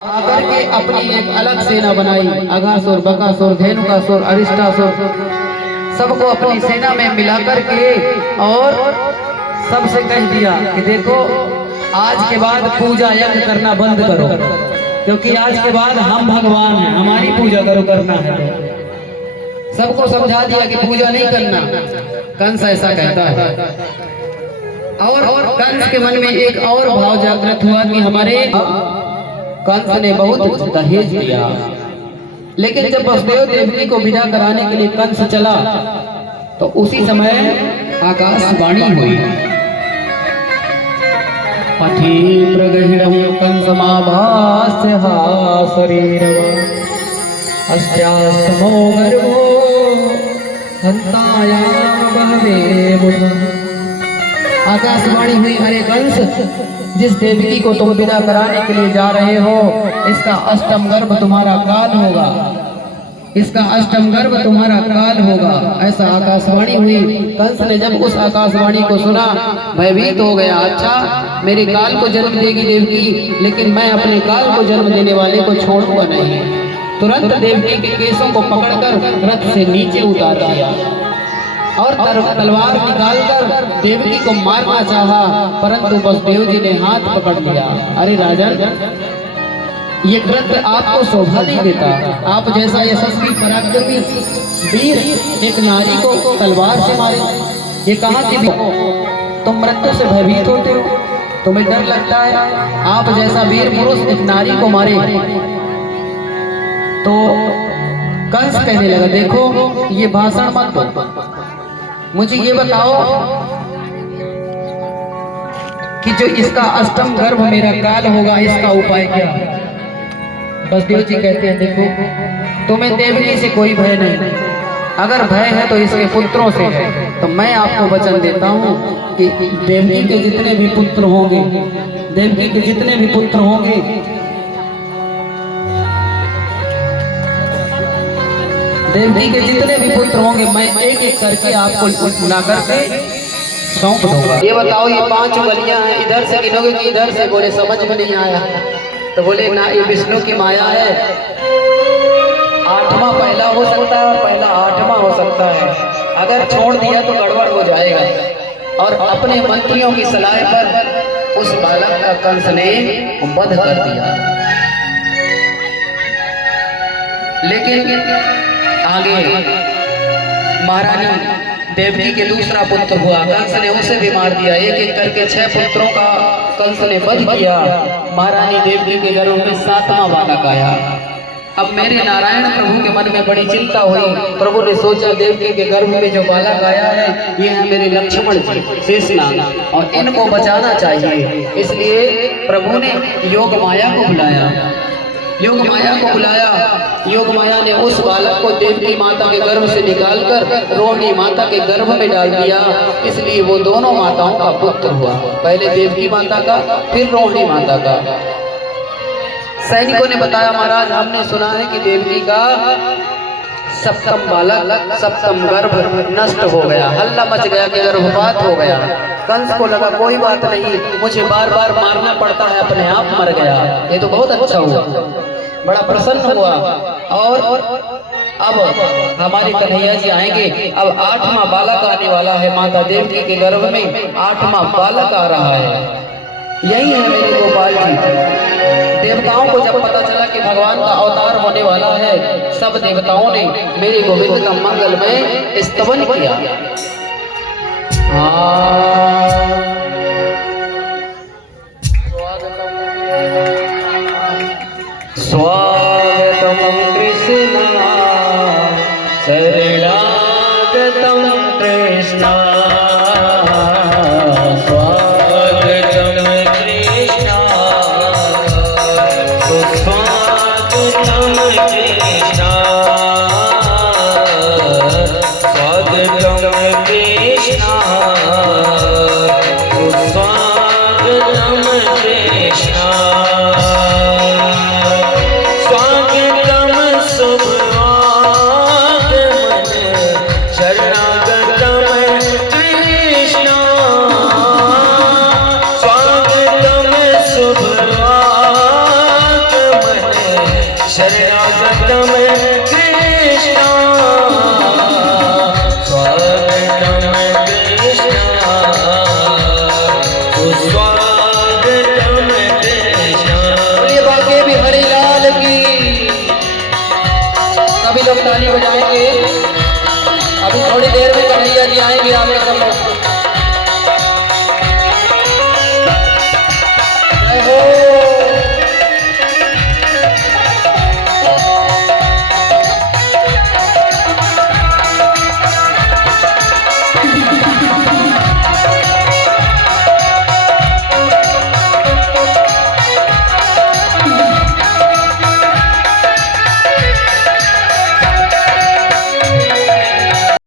आकर के अपनी एक अलग सेना बनाई। अघासुर, बकासुर, धेनुकासुर, अरिष्टासुर सबको अपनी सेना में मिलाकर के और सबसे कह दिया कि देखो आज के बाद पूजा यज्ञ करना बंद करो, क्योंकि आज के बाद हम भगवान हैं, हमारी पूजा करो करना है। सबको समझा दिया कि पूजा नहीं करना। कंस ऐसा कहता है और कंस के मन में एक और भाव जागृत हुआ कि हमारे कंस ने बहुत दहेज दिया। लेकिन जब वसुदेव देवकी को विदा कराने के लिए कंस चला तो उसी समय आकाशवाणी हुई, पथि प्रगहिणं कंसमाभास्य शरीरम् अस्यास्तमो गर्भो हन्ताया बहवे बुधम्। आकाशवाणी हुई, अरे कंस, जिस देवकी को तुम विदा कराने के लिए जा रहे हो इसका अष्टम गर्भ तुम्हारा काल होगा, इसका अष्टम गर्भ तुम्हारा काल होगा। ऐसा आकाशवाणी हुई। कंस ने जब उस आकाशवाणी को सुना भयभीत हो गया। अच्छा, मेरे काल को जन्म देगी देवकी, लेकिन मैं अपने काल को जन्म देने वाले को छोड़ूंगा नहीं। तुरंत देवकी के केसों को पकड़कर रथ से नीचे उतार दिया और तलवार निकालकर देवकी को मारना चाहा, परंतु वसुदेव जी ने हाथ पकड़ लिया। अरे राजन, ये कृत्य आपको शोभा नहीं देता। आप जैसा यशस्वी पराक्रमी वीर एक नारी को तलवार से मारे, ये कहाँ की तुम मृत्यु से भयभीत होते हो, तुम्हें डर लगता है। आप जैसा वीर पुरुष एक नारी को मारे। तो कंस कहने लगा, देखो ये भाषण मत दो, मुझे ये बताओ कि जो इसका अष्टम गर्भ मेरा काल होगा इसका उपाय क्या। वसुदेव जी कहते हैं, देखो तुम्हें देवकी से कोई भय नहीं, अगर भय है तो इसके पुत्रों से है। तो मैं आपको वचन देता हूँ कि देवकी के जितने भी पुत्र होंगे, देवकी के जितने भी पुत्र होंगे, देवकी के जितने भी पुत्र होंगे, मैं एक एक करके आपको बुला करके सौंप दूंगा। ये बताओ ये 5 बलियां हैं, इधर से गिनोगे कि इधर से? बोले समझ में नहीं आया। तो बोले ना, ये विष्णु की माया है, 8वां पहला हो सकता है और पहला 8वां हो सकता है। अगर छोड़ दिया तो गड़बड़ हो जाएगा। और अपने मंत्रियों की सलाह पर उस बालक का कंस ने वध कर दिया। लेकिन आगे महारानी देवकी के दूसरा पुत्र हुआ, कंस ने उसे भी मार दिया। एक एक करके 6 पुत्रों का कंस ने वध किया। महारानी देवकी के गर्भ में 7वां बालक आया। अब मेरे नारायण प्रभु के मन में बड़ी चिंता हुई। प्रभु ने सोचा, देवकी के गर्भ में जो बालक आया है ये है मेरे लक्ष्मण जी शेषनाग, और इनको बचाना चाहिए। इसलिए प्रभु ने योग माया को बुलाया। योग माया को बुलाया। योग माया ने उस बालक को देवकी माता के गर्भ से निकालकर रोहिणी माता के गर्भ में डाल दिया। इसलिए वो दोनों माताओं का पुत्र हुआ, पहले देवकी माता का, फिर रोहिणी माता का। सैनिकों ने बताया, महाराज हमने सुना है कि देवकी का 7वां बालक, 7वां गर्भ नष्ट हो गया, हल्ला मच गया कि गर्भपात हो गया। कंस को लगा कोई बात नहीं, मुझे बार बार मारना पड़ता है, अपने आप मर गया, ये तो बहुत अच्छा हुआ। बड़ा प्रसन्न हुआ। और अब हमारे कन्हैया जी आएंगे। अब 8वां बालक आने वाला है, माता देवकी के गर्भ में 8वां बालक आ रहा है। यही है मेरे गोपाल जी। देवताओं को जब पता चला कि भगवान का अवतार होने वाला है, सब देवताओं ने मेरे गोविंद का मंगलमय स्तवन किया। स्वागतम कृष्ण शरणागतम कृष्ण, शरणागतम कृष्ण स्वागतम कृष्ण सुस्वागतम कृष्ण। बोलिए बाकी भी हरि लाल की। सभी लोग ताली बजाएंगे। अभी थोड़ी देर में कन्हैया जी आएंगे आपके